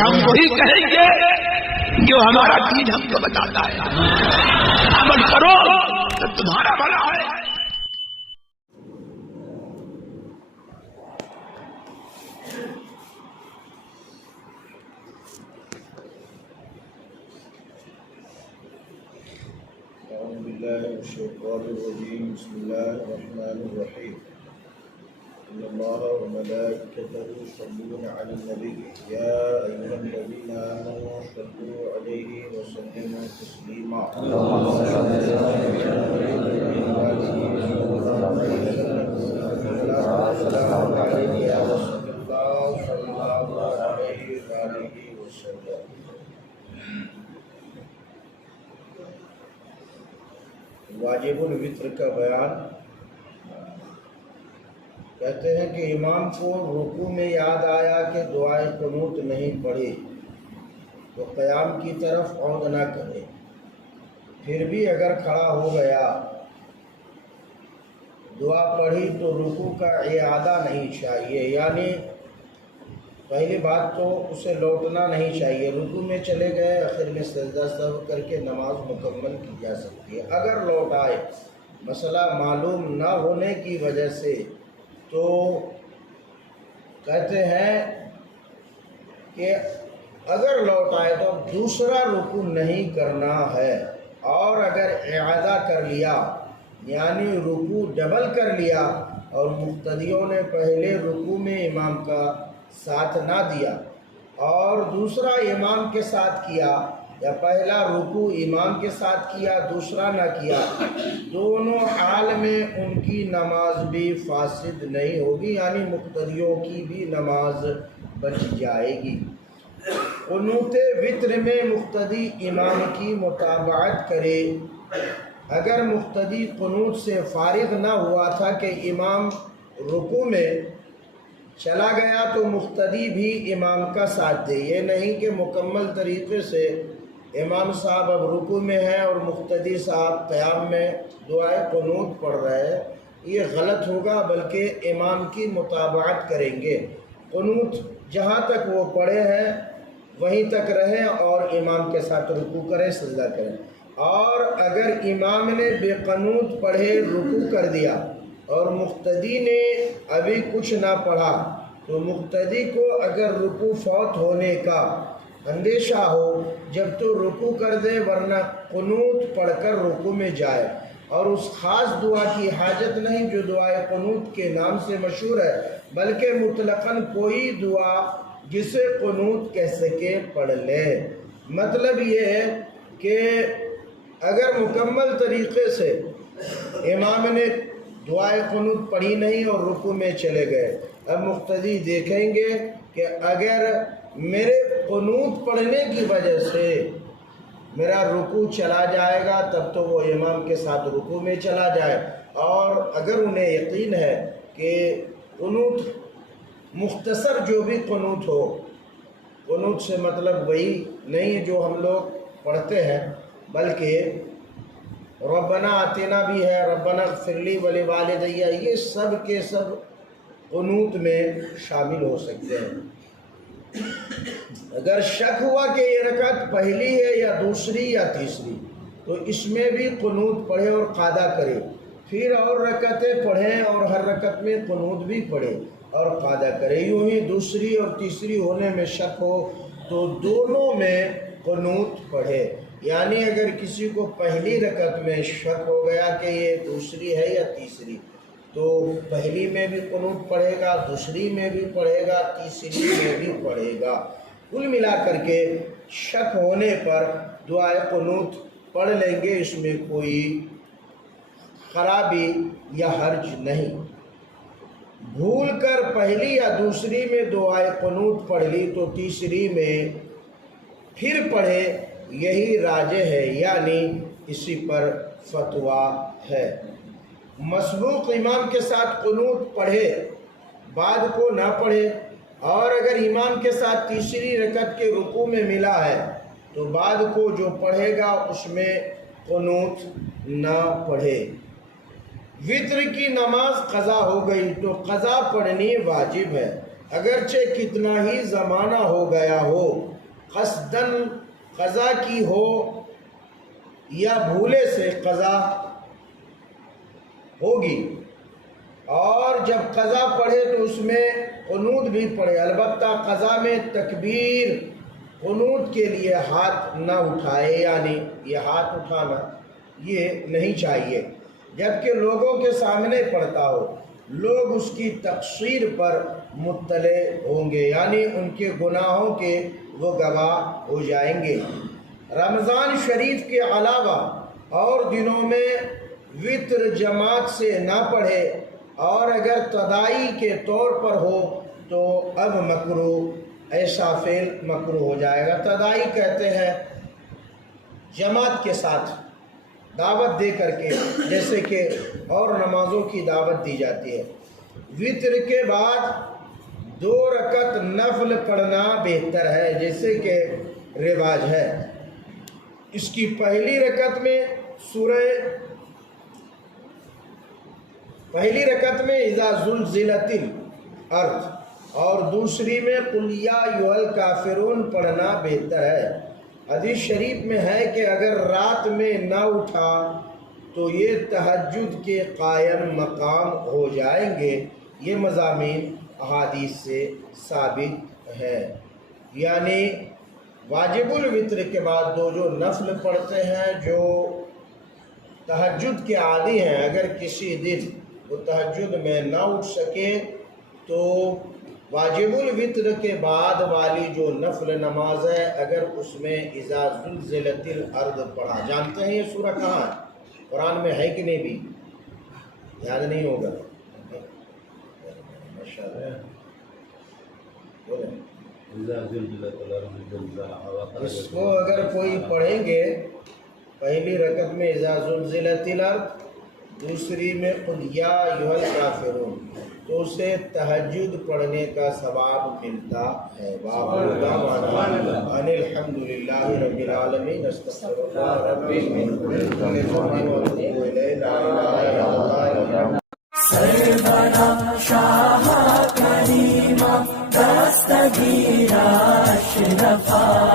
ہم وہی کہیں گے جو ہمارا دین ہم کو بتاتا ہے. عمل کرو تو تمہارا بھلا ہے. اعوذ باللہ من الشیطان الرجیم. بسم اللہ الرحمن الرحیم. ان اللہ وملائکتہ یصلون علی النبی یا ایھا الذین آمنوا صلوا علیہ وسلموا تسلیما. السلام علیکم یا رسول اللہ صلی اللہ علیہ وآلہ وسلم. واجب الوتر کا بیان. کہتے ہیں کہ امام کو رکوع میں یاد آیا کہ دعائے قنوت نہیں پڑھی تو قیام کی طرف عود نہ کرے. پھر بھی اگر کھڑا ہو گیا دعا پڑھی تو رکوع کا اعادہ نہیں چاہیے، یعنی پہلی بات تو اسے لوٹنا نہیں چاہیے. رکوع میں چلے گئے، آخر میں سجدہ سہو کر کے نماز مکمل کی جا سکتی ہے. اگر لوٹ آئے مسئلہ معلوم نہ ہونے کی وجہ سے تو کہتے ہیں کہ اگر لوٹ آئے تو دوسرا رکوع نہیں کرنا ہے. اور اگر اعادہ کر لیا یعنی رکوع ڈبل کر لیا اور مقتدیوں نے پہلے رکوع میں امام کا ساتھ نہ دیا اور دوسرا امام کے ساتھ کیا، یا پہلا رکوع امام کے ساتھ کیا دوسرا نہ کیا، دونوں حال میں ان کی نماز بھی فاسد نہیں ہوگی، یعنی مقتدیوں کی بھی نماز بچ جائے گی. قنوت وتر میں مقتدی امام کی متابعت کرے. اگر مقتدی قنوت سے فارغ نہ ہوا تھا کہ امام رکوع میں چلا گیا تو مقتدی بھی امام کا ساتھ دے. یہ نہیں کہ مکمل طریقے سے امام صاحب اب رکوع میں ہیں اور مقتدی صاحب قیام میں دعائے قنوت پڑھ رہے ہیں، یہ غلط ہوگا، بلکہ امام کی متابعت کریں گے. قنوت جہاں تک وہ پڑھے ہیں وہیں تک رہیں اور امام کے ساتھ رکوع کریں، سجدہ کریں. اور اگر امام نے بے قنوت پڑھے رکوع کر دیا اور مقتدی نے ابھی کچھ نہ پڑھا تو مقتدی کو اگر رکوع فوت ہونے کا اندیشہ ہو جب تو رکوع کر دے، ورنہ قنوت پڑھ کر رکوع میں جائے. اور اس خاص دعا کی حاجت نہیں جو دعائے قنوت کے نام سے مشہور ہے، بلکہ مطلقاً کوئی دعا جسے قنوت کہہ سکے پڑھ لے. مطلب یہ ہے کہ اگر مکمل طریقے سے امام نے دعائے قنوت پڑھی نہیں اور رکوع میں چلے گئے، اب مقتدی دیکھیں گے کہ اگر میرے قنوت پڑھنے کی وجہ سے میرا رکوع چلا جائے گا تب تو وہ امام کے ساتھ رکوع میں چلا جائے. اور اگر انہیں یقین ہے کہ قنوت مختصر جو بھی قنوت ہو، قنوت سے مطلب وہی نہیں جو ہم لوگ پڑھتے ہیں، بلکہ ربنا آتنا بھی ہے، ربنا اغفر لی ولوالدی، یہ سب کے سب قنوت میں شامل ہو سکتے ہیں. اگر شک ہوا کہ یہ رکعت پہلی ہے یا دوسری یا تیسری تو اس میں بھی قنوت پڑھے اور قاعدہ کرے. پھر اور رکعتیں پڑھیں اور ہر رکعت میں قنوت بھی پڑھے اور قاعدہ کرے. یوں ہی دوسری اور تیسری ہونے میں شک ہو تو دونوں میں قنوت پڑھے. یعنی اگر کسی کو پہلی رکعت میں شک ہو گیا کہ یہ دوسری ہے یا تیسری تو پہلی میں بھی قنوت پڑھے گا، دوسری میں بھی پڑھے گا، تیسری میں بھی پڑھے گا. کل ملا کر کے شک ہونے پر دعائے قنوت پڑھ لیں گے، اس میں کوئی خرابی یا حرج نہیں. بھول کر پہلی یا دوسری میں دعائے قنوت پڑھ لی تو تیسری میں پھر پڑھے، یہی راجح ہے، یعنی اسی پر فتویٰ ہے. مسبوق امام کے ساتھ قنوت پڑھے بعد کو نہ پڑھے، اور اگر امام کے ساتھ تیسری رکعت کے رکوع میں ملا ہے تو بعد کو جو پڑھے گا اس میں قنوت نہ پڑھے. وتر کی نماز قضا ہو گئی تو قضا پڑھنی واجب ہے. اگرچہ کتنا ہی زمانہ ہو گیا ہو، قصدن قضا کی ہو یا بھولے سے قضا ہوگی، اور جب قضا پڑھے تو اس میں قنوت بھی پڑھے، البتہ قضا میں تکبیر قنوت کے لیے ہاتھ نہ اٹھائے، یعنی یہ ہاتھ اٹھانا یہ نہیں چاہیے جبکہ لوگوں کے سامنے پڑھتا ہو، لوگ اس کی تقصیر پر مطلع ہوں گے، یعنی ان کے گناہوں کے وہ گواہ ہو جائیں گے۔ رمضان شریف کے علاوہ اور دنوں میں وطر جماعت سے نہ پڑھے، اور اگر تدائی کے طور پر ہو تو اب مکروہ، ایسا فعل مکروہ ہو جائے گا۔ تدائی کہتے ہیں جماعت کے ساتھ دعوت دے کر کے، جیسے کہ اور نمازوں کی دعوت دی جاتی ہے۔ وطر کے بعد 2 رکعت نفل پڑھنا بہتر ہے، جیسے کہ رواج ہے۔ اس کی پہلی رکعت میں اذا زلزلت الارض اور دوسری میں قل یا ایھا الکافرون پڑھنا بہتر ہے۔ حدیث شریف میں ہے کہ اگر رات میں نہ اٹھا تو یہ تہجد کے قائم مقام ہو جائیں گے۔ یہ مضامین احادیث سے ثابت ہے، یعنی واجب الوطر کے بعد 2 جو نفل پڑھتے ہیں، جو تہجد کے عادی ہیں، اگر کسی دن وہ تہجد میں نہ اٹھ سکے تو واجب الوطر کے بعد والی جو نفل نماز ہے، اگر اس میں اذا زلزلت الارض پڑھا، جانتے ہیں یہ سورہ کہاں ہے؟ قرآن میں ہے کہ نہیں بھی؟ یاد نہیں ہوگا؟ اس کو اگر کوئی پڑھیں گے پہلی رکعت میں اذا زلزلت الارض، دوسری میں قل یا ایھا الکافرون، تو اسے تہجد پڑھنے کا ثواب ملتا ہے۔ وآخر دعوانا ان الحمد للہ رب العالمین، استغفر اللہ ربی من کل ذنب واتوب الیہ، لا الہ الا اللہ۔ سربنا شاہ کریمہ دستگیر اشرفا